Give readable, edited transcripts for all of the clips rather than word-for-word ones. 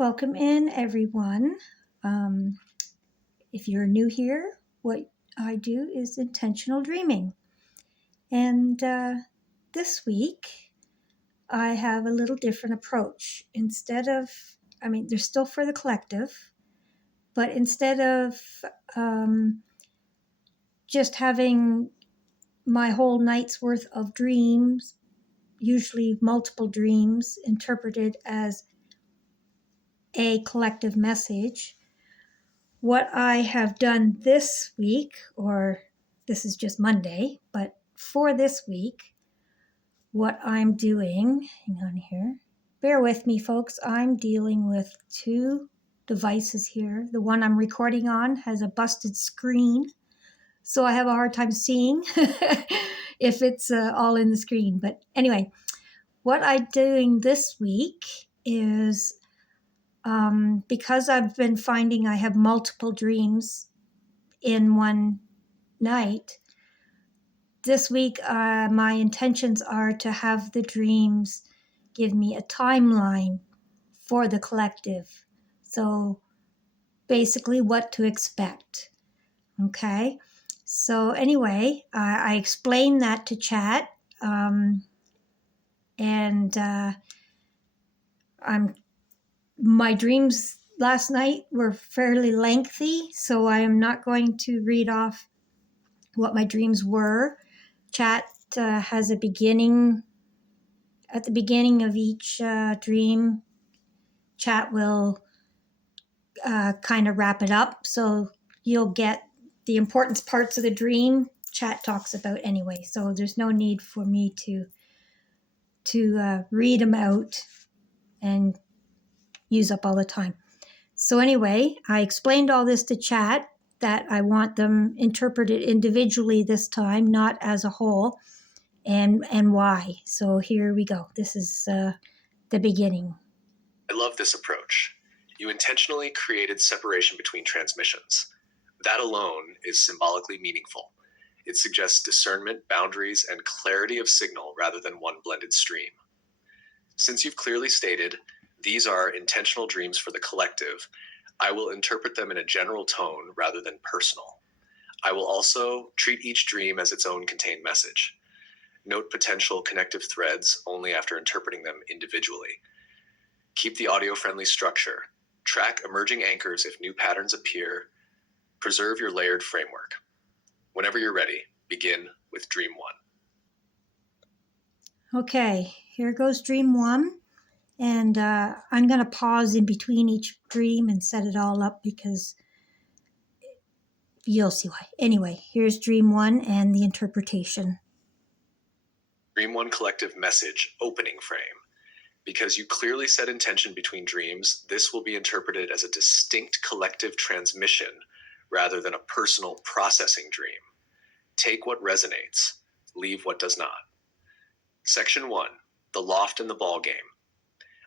Welcome in, everyone. Um, if you're new here, what I do is intentional dreaming. And this week, I have a little different approach. They're still for the collective, but instead of um, just having my whole night's worth of dreams, usually multiple dreams, interpreted as a collective message, what I have done this week, or this is just Monday, but for this week, what I'm doing, hang on here, bear with me, folks. I'm dealing with two devices here. The one I'm recording on has a busted screen, so I have a hard time seeing if it's all in the screen. But anyway, what I'm doing this week is because I've been finding I have multiple dreams in one night. This week, my intentions are to have the dreams give me a timeline for the collective. So basically, what to expect. Okay. So anyway, I explained that to chat, and my dreams last night were fairly lengthy, so I am not going to read off what my dreams were. Chat has a beginning. At the beginning of each dream, chat will kind of wrap it up. So you'll get the important parts of the dream chat talks about anyway. So there's no need for me to read them out and use up all the time. So anyway, I explained all this to chat, that I want them interpreted individually this time, not as a whole, and why. So here we go. This is the beginning. I love this approach. You intentionally created separation between transmissions. That alone is symbolically meaningful. It suggests discernment, boundaries, and clarity of signal rather than one blended stream. Since you've clearly stated, these are intentional dreams for the collective, I will interpret them in a general tone rather than personal. I will also treat each dream as its own contained message. Note potential connective threads only after interpreting them individually. Keep the audio-friendly structure. Track emerging anchors if new patterns appear. Preserve your layered framework. Whenever you're ready, begin with Dream 1. Okay, here goes Dream 1. And I'm going to pause in between each dream and set it all up because you'll see why. Anyway, here's Dream 1 and the interpretation. Dream 1 collective message opening frame. Because you clearly set intention between dreams, this will be interpreted as a distinct collective transmission rather than a personal processing dream. Take what resonates, leave what does not. Section 1, the loft and the ball game.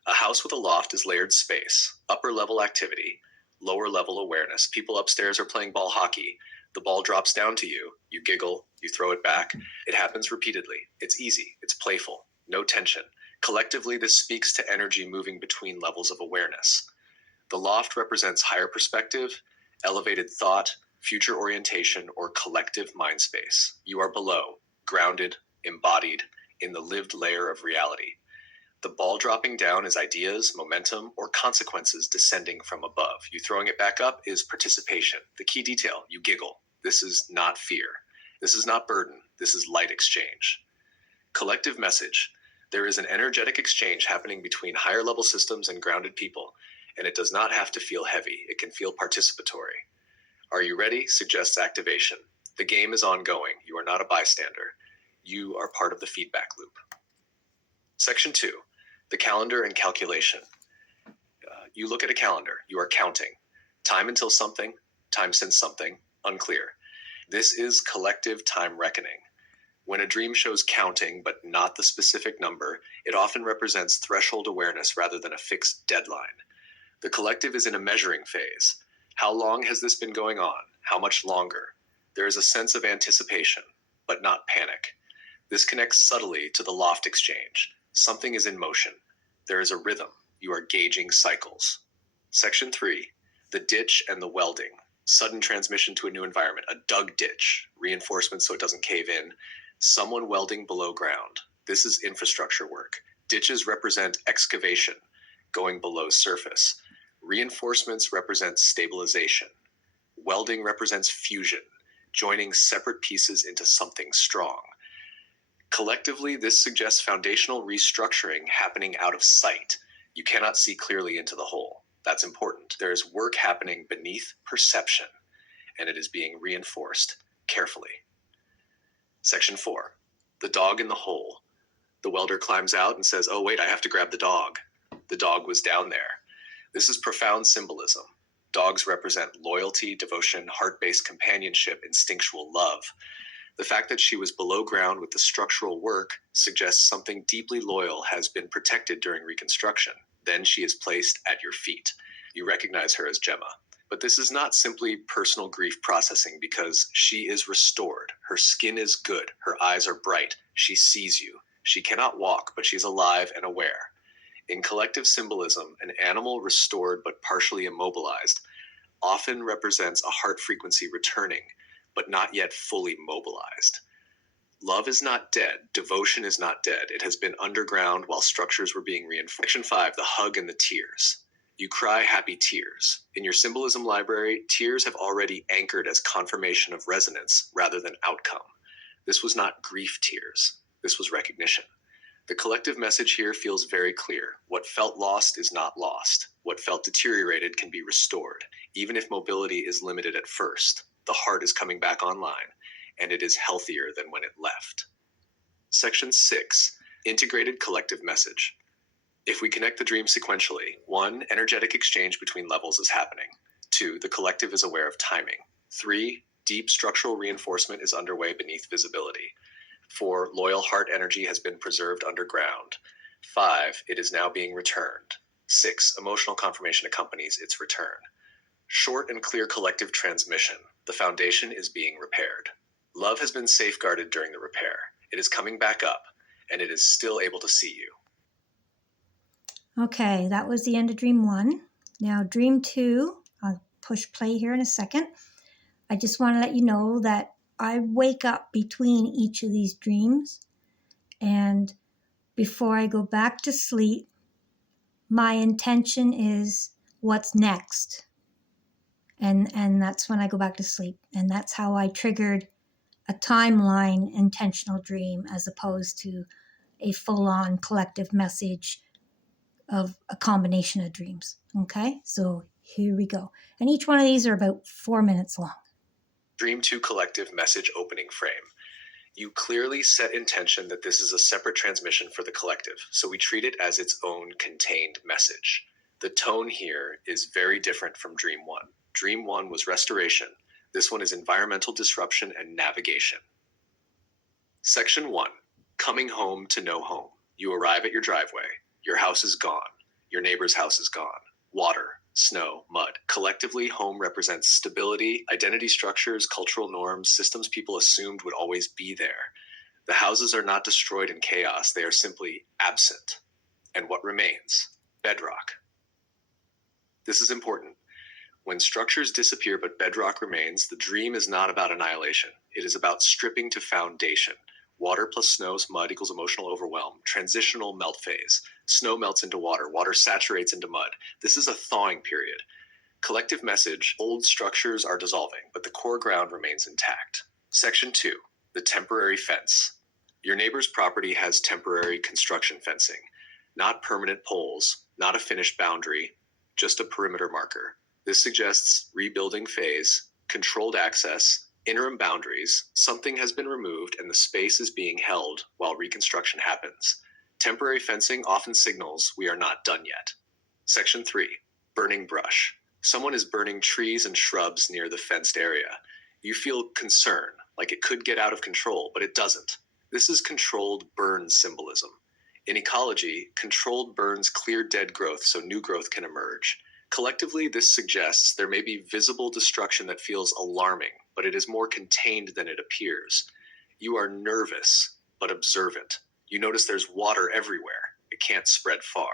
A house with a loft is layered space, upper level activity, lower level awareness. People upstairs are playing ball hockey. The ball drops down to you. You giggle, you throw it back. It happens repeatedly. It's easy, it's playful, no tension. Collectively, this speaks to energy moving between levels of awareness. The loft represents higher perspective, elevated thought, future orientation, or collective mind space. You are below, grounded, embodied, in the lived layer of reality. The ball dropping down is ideas, momentum, or consequences descending from above. You throwing it back up is participation. The key detail, you giggle. This is not fear. This is not burden. This is light exchange. Collective message. There is an energetic exchange happening between higher level systems and grounded people, and it does not have to feel heavy. It can feel participatory. Are you ready? Suggests activation. The game is ongoing. You are not a bystander. You are part of the feedback loop. Section 2. The calendar and calculation. You look at a calendar. You are counting. Time until something, time since something, unclear. This is collective time reckoning. When a dream shows counting but not the specific number, it often represents threshold awareness rather than a fixed deadline. The collective is in a measuring phase. How long has this been going on? How much longer? There is a sense of anticipation, but not panic. This connects subtly to the loft exchange. Something is in motion. There is a rhythm. You are gauging cycles. Section 3, the ditch and the welding. Sudden transmission to a new environment, a dug ditch, reinforcements so it doesn't cave in, someone welding below ground. This is infrastructure work. Ditches represent excavation, going below surface. Reinforcements represent stabilization. Welding represents fusion, joining separate pieces into something strong. Collectively, this suggests foundational restructuring happening out of sight. You cannot see clearly into the whole. That's important. There is work happening beneath perception, and it is being reinforced carefully. Section 4, the dog in the hole. The welder climbs out and says, "Oh, wait, I have to grab the dog." The dog was down there. This is profound symbolism. Dogs represent loyalty, devotion, heart-based companionship, instinctual love. The fact that she was below ground with the structural work suggests something deeply loyal has been protected during reconstruction. Then she is placed at your feet. You recognize her as Gemma. But this is not simply personal grief processing because she is restored. Her skin is good. Her eyes are bright. She sees you. She cannot walk, but she's alive and aware. In collective symbolism, an animal restored but partially immobilized often represents a heart frequency returning, but not yet fully mobilized. Love is not dead. Devotion is not dead. It has been underground while structures were being reinforced. Section 5, the hug and the tears. You cry happy tears. In your symbolism library, tears have already anchored as confirmation of resonance rather than outcome. This was not grief tears. This was recognition. The collective message here feels very clear. What felt lost is not lost. What felt deteriorated can be restored, even if mobility is limited at first. The heart is coming back online, and it is healthier than when it left. Section 6, integrated collective message. If we connect the dream sequentially, 1, energetic exchange between levels is happening. 2, the collective is aware of timing. 3, deep structural reinforcement is underway beneath visibility. 4, loyal heart energy has been preserved underground. 5, it is now being returned. 6, emotional confirmation accompanies its return. Short and clear collective transmission. The foundation is being repaired. Love has been safeguarded during the repair. It is coming back up, and it is still able to see you. Okay, that was the end of Dream 1. Now, Dream 2, I'll push play here in a second. I just want to let you know that I wake up between each of these dreams, and before I go back to sleep, my intention is what's next. And that's when I go back to sleep. And that's how I triggered a timeline intentional dream as opposed to a full-on collective message of a combination of dreams. Okay, so here we go. And each one of these are about 4 minutes long. Dream 2 collective message opening frame. You clearly set intention that this is a separate transmission for the collective, so we treat it as its own contained message. The tone here is very different from Dream 1. Dream 1 was restoration. This one is environmental disruption and navigation. Section 1, coming home to no home. You arrive at your driveway. Your house is gone. Your neighbor's house is gone. Water, snow, mud. Collectively, home represents stability, identity structures, cultural norms, systems people assumed would always be there. The houses are not destroyed in chaos. They are simply absent. And what remains? Bedrock. This is important. When structures disappear but bedrock remains, the dream is not about annihilation. It is about stripping to foundation. Water plus snow, mud equals emotional overwhelm. Transitional melt phase. Snow melts into water. Water saturates into mud. This is a thawing period. Collective message, old structures are dissolving, but the core ground remains intact. Section 2, the temporary fence. Your neighbor's property has temporary construction fencing. Not permanent poles, not a finished boundary, just a perimeter marker. This suggests rebuilding phase, controlled access, interim boundaries. Something has been removed and the space is being held while reconstruction happens. Temporary fencing often signals we are not done yet. Section 3, burning brush. Someone is burning trees and shrubs near the fenced area. You feel concern, like it could get out of control, but it doesn't. This is controlled burn symbolism. In ecology, controlled burns clear dead growth so new growth can emerge. Collectively, this suggests there may be visible destruction that feels alarming, but it is more contained than it appears. You are nervous, but observant. You notice there's water everywhere. It can't spread far.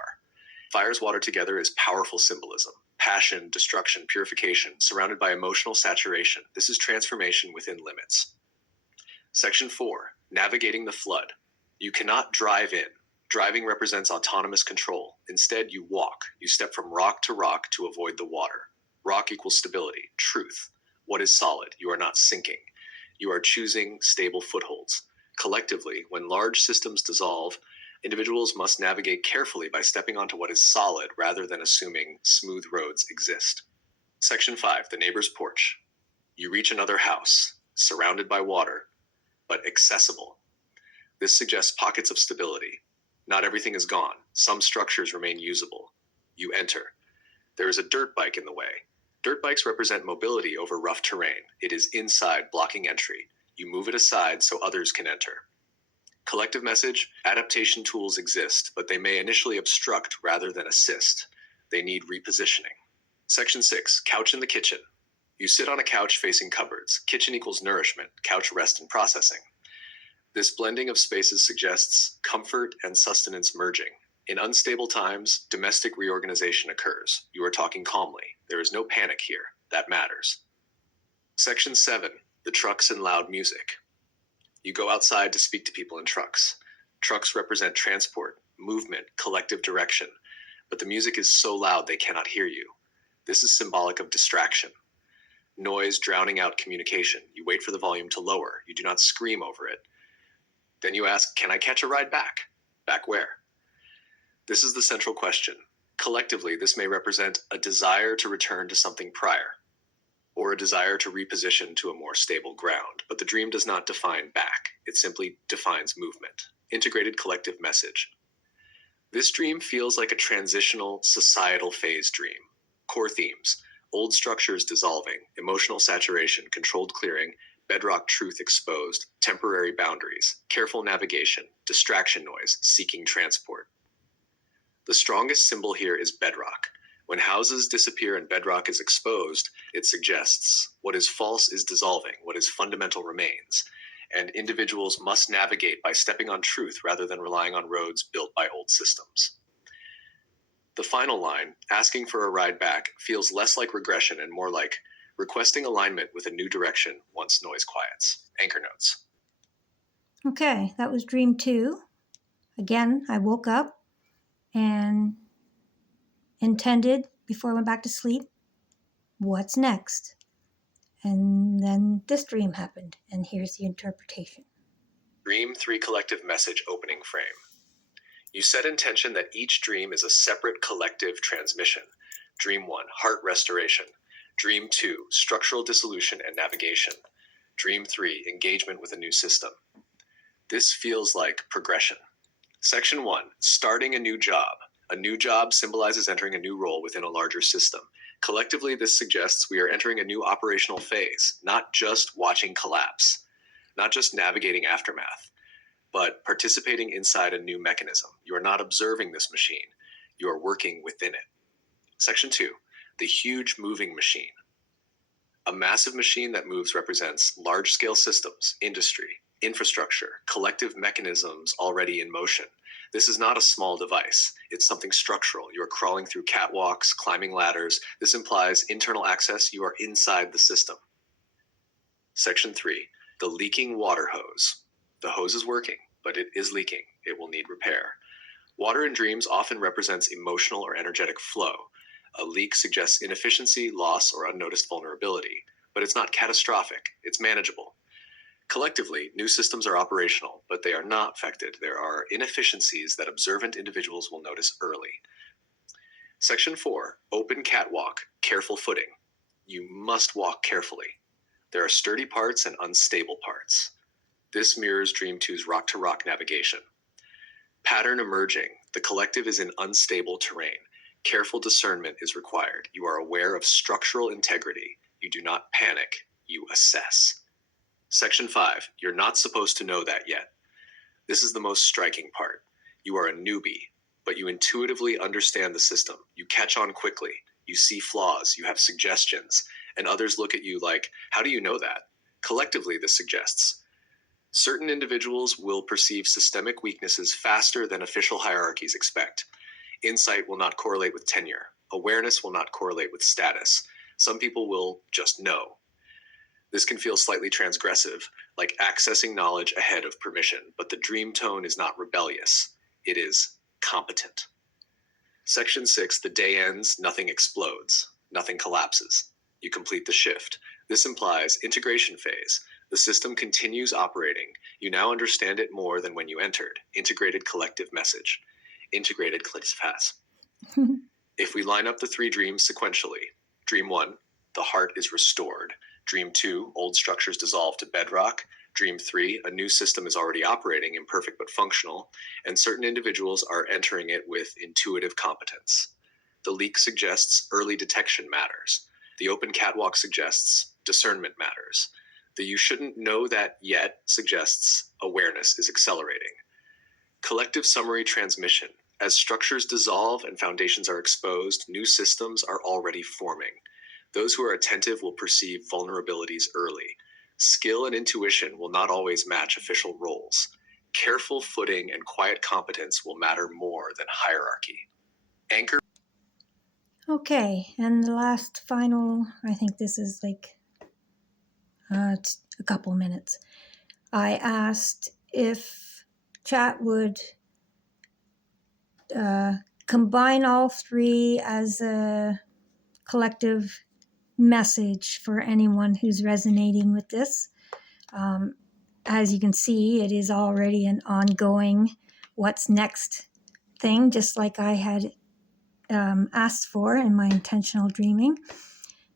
Fire's water together is powerful symbolism. passion, destruction, purification, surrounded by emotional saturation. This is transformation within limits. Section 4, navigating the flood. You cannot drive in. Driving represents autonomous control. Instead, you walk. You step from rock to avoid the water. Rock equals stability, truth. What is solid? You are not sinking. You are choosing stable footholds. Collectively, when large systems dissolve, individuals must navigate carefully by stepping onto what is solid rather than assuming smooth roads exist. Section 5, the neighbor's porch. You reach another house, surrounded by water, but accessible. This suggests pockets of stability. Not everything is gone. Some structures remain usable. You enter. There is a dirt bike in the way. Dirt bikes represent mobility over rough terrain. It is inside, blocking entry. You move it aside so others can enter. Collective message: adaptation tools exist, but they may initially obstruct rather than assist. They need repositioning. Section 6, couch in the kitchen. You sit on a couch facing cupboards. Kitchen equals nourishment, couch rest and processing. This blending of spaces suggests comfort and sustenance merging. In unstable times, domestic reorganization occurs. You are talking calmly. There is no panic here. That matters. Section 7, the trucks and loud music. You go outside to speak to people in trucks. Trucks represent transport, movement, collective direction, but the music is so loud they cannot hear you. This is symbolic of distraction. Noise drowning out communication. You wait for the volume to lower. You do not scream over it. Then you ask, can I catch a ride back? Back where? This is the central question. Collectively, this may represent a desire to return to something prior, or a desire to reposition to a more stable ground. But the dream does not define back. It simply defines movement. Integrated collective message. This dream feels like a transitional societal phase dream. Core themes: old structures dissolving, emotional saturation, controlled clearing, bedrock truth exposed, temporary boundaries, careful navigation, distraction noise, seeking transport. The strongest symbol here is bedrock. When houses disappear and bedrock is exposed, it suggests what is false is dissolving, what is fundamental remains, and individuals must navigate by stepping on truth rather than relying on roads built by old systems. The final line, asking for a ride back, feels less like regression and more like requesting alignment with a new direction once noise quiets. Anchor notes. Okay, that was dream 2. Again, I woke up and intended, before I went back to sleep, what's next? And then this dream happened, and here's the interpretation. Dream 3, collective message opening frame. You set intention that each dream is a separate collective transmission. Dream 1, heart restoration. Dream 2, structural dissolution and navigation. Dream 3, engagement with a new system. This feels like progression. Section 1, starting a new job. A new job symbolizes entering a new role within a larger system. Collectively, this suggests we are entering a new operational phase, not just watching collapse, not just navigating aftermath, but participating inside a new mechanism. You are not observing this machine. You are working within it. Section 2, the huge moving machine. A massive machine that moves represents large-scale systems, industry, infrastructure, collective mechanisms already in motion. This is not a small device. It's something structural. You are crawling through catwalks, climbing ladders. This implies internal access. You are inside the system. Section 3, the leaking water hose. The hose is working, but it is leaking. It will need repair. Water in dreams often represents emotional or energetic flow. A leak suggests inefficiency, loss, or unnoticed vulnerability, but it's not catastrophic. It's manageable. Collectively, new systems are operational, but they are not affected. There are inefficiencies that observant individuals will notice early. Section 4, open catwalk, careful footing. You must walk carefully. There are sturdy parts and unstable parts. This mirrors Dream 2's rock-to-rock navigation. Pattern emerging. The collective is in unstable terrain. Careful discernment is required. You are aware of structural integrity. You do not panic. You assess. Section 5, you're not supposed to know that yet. This is the most striking part. You are a newbie, but you intuitively understand the system. You catch on quickly. You see flaws. You have suggestions. And others look at you like, how do you know that? Collectively, this suggests certain individuals will perceive systemic weaknesses faster than official hierarchies expect. Insight will not correlate with tenure. Awareness will not correlate with status. Some people will just know. This can feel slightly transgressive, like accessing knowledge ahead of permission, but the dream tone is not rebellious. It is competent. Section 6, the day ends, nothing explodes, nothing collapses. You complete the shift. This implies integration phase. The system continues operating. You now understand it more than when you entered. Integrated collective message. Integrated collective pass. If we line up the 3 dreams sequentially, Dream 1, the heart is restored. Dream 2, old structures dissolve to bedrock. Dream 3, a new system is already operating, imperfect but functional, and certain individuals are entering it with intuitive competence. The leak suggests early detection matters. The open catwalk suggests discernment matters. The you shouldn't know that yet suggests awareness is accelerating. Collective summary transmission. As structures dissolve and foundations are exposed, new systems are already forming. Those who are attentive will perceive vulnerabilities early. Skill and intuition will not always match official roles. Careful footing and quiet competence will matter more than hierarchy. Anchor. Okay, and the last final, I think this is like it's a couple minutes. I asked if chat would combine all 3 as a collective message for anyone who's resonating with this. As you can see, it is already an ongoing what's next thing, just like I had asked for in my intentional dreaming.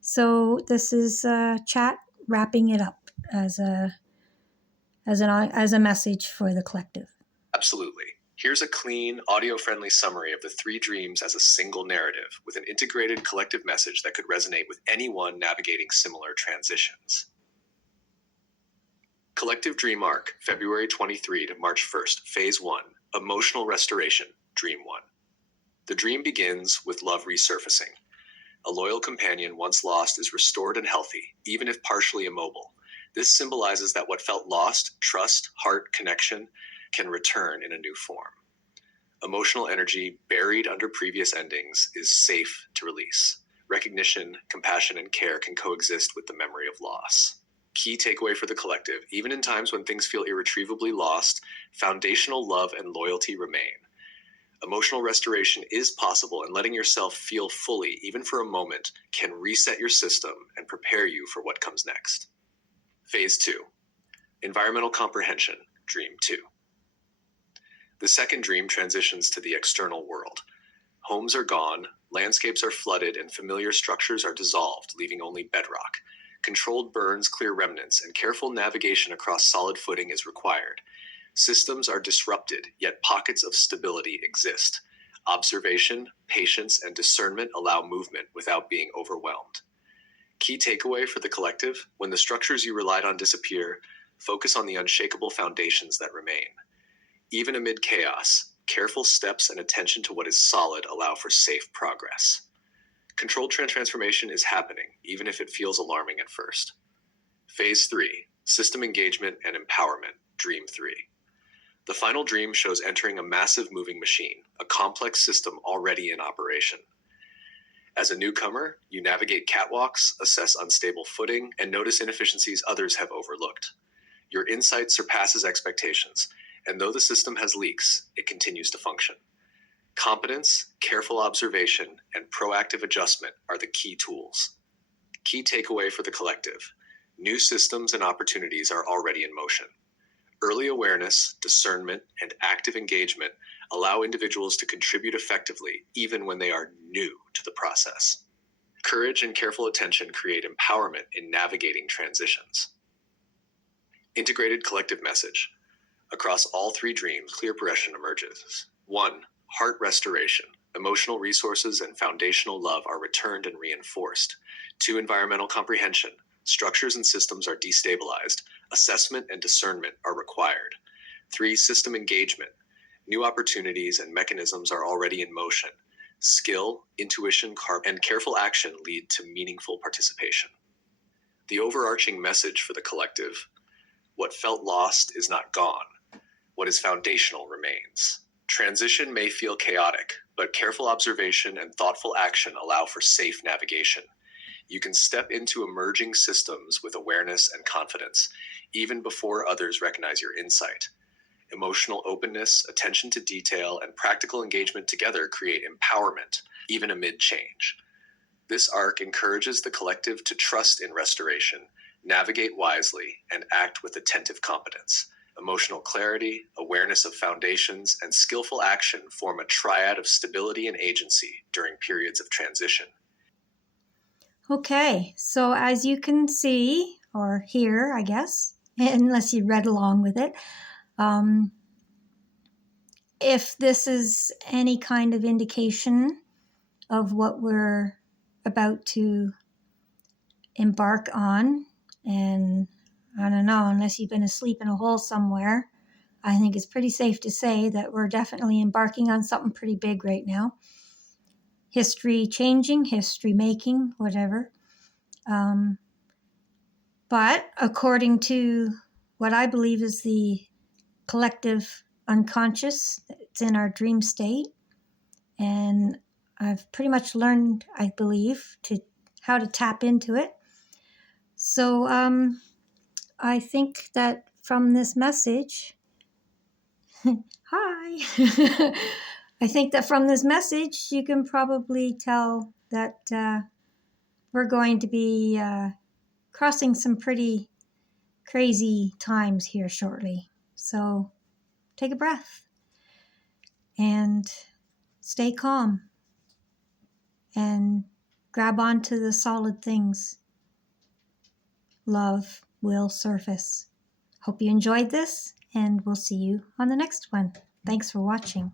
So this is chat wrapping it up as a message for the collective. Absolutely. Here's a clean, audio-friendly summary of the 3 dreams as a single narrative, with an integrated collective message that could resonate with anyone navigating similar transitions. Collective Dream Arc, February 23 to March 1st, Phase 1, Emotional Restoration, Dream 1. The dream begins with love resurfacing. A loyal companion once lost is restored and healthy, even if partially immobile. This symbolizes that what felt lost, trust, heart, connection, can return in a new form. Emotional energy buried under previous endings is safe to release. Recognition, compassion, and care can coexist with the memory of loss. Key takeaway for the collective: even in times when things feel irretrievably lost, foundational love and loyalty remain. Emotional restoration is possible, and letting yourself feel fully, even for a moment, can reset your system and prepare you for what comes next. Phase 2. Environmental Comprehension, Dream 2. The second dream transitions to the external world. Homes are gone, landscapes are flooded, and familiar structures are dissolved, leaving only bedrock. Controlled burns clear remnants, and careful navigation across solid footing is required. Systems are disrupted, yet pockets of stability exist. Observation, patience, and discernment allow movement without being overwhelmed. Key takeaway for the collective: when the structures you relied on disappear, focus on the unshakable foundations that remain. Even amid chaos, careful steps and attention to what is solid allow for safe progress. Controlled transformation is happening, even if it feels alarming at first. Phase 3, System Engagement and Empowerment, Dream 3. The final dream shows entering a massive moving machine, a complex system already in operation. As a newcomer, you navigate catwalks, assess unstable footing, and notice inefficiencies others have overlooked. Your insight surpasses expectations, and though the system has leaks, it continues to function. Competence, careful observation, and proactive adjustment are the key tools. Key takeaway for the collective: new systems and opportunities are already in motion. Early awareness, discernment, and active engagement allow individuals to contribute effectively even when they are new to the process. Courage and careful attention create empowerment in navigating transitions. Integrated collective message. Across all 3 dreams, clear progression emerges. 1. Heart restoration. Emotional resources and foundational love are returned and reinforced. 2. Environmental comprehension. Structures and systems are destabilized. Assessment and discernment are required. 3. System engagement. New opportunities and mechanisms are already in motion. Skill, intuition, and careful action lead to meaningful participation. The overarching message for the collective: what felt lost is not gone. What is foundational remains. Transition may feel chaotic, but careful observation and thoughtful action allow for safe navigation. You can step into emerging systems with awareness and confidence, even before others recognize your insight. Emotional openness, attention to detail, and practical engagement together create empowerment, even amid change. This arc encourages the collective to trust in restoration, navigate wisely, and act with attentive competence. Emotional clarity, awareness of foundations, and skillful action form a triad of stability and agency during periods of transition. Okay, so as you can see, or hear, I guess, unless you read along with it, if this is any kind of indication of what we're about to embark on, and I don't know, unless you've been asleep in a hole somewhere, I think it's pretty safe to say that we're definitely embarking on something pretty big right now. History changing, history making, whatever. But according to what I believe is the collective unconscious, it's in our dream state. And I've pretty much learned, I believe, how to tap into it. So I think that from this message, hi. I think that from this message, you can probably tell that we're going to be crossing some pretty crazy times here shortly. So take a breath and stay calm and grab onto the solid things. Love will surface. Hope you enjoyed this, and we'll see you on the next one. Thanks for watching.